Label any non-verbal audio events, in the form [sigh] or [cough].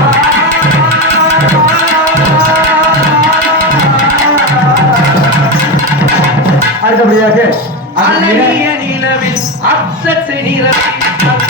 [laughs] I don't I'm, I'm going to be [laughs]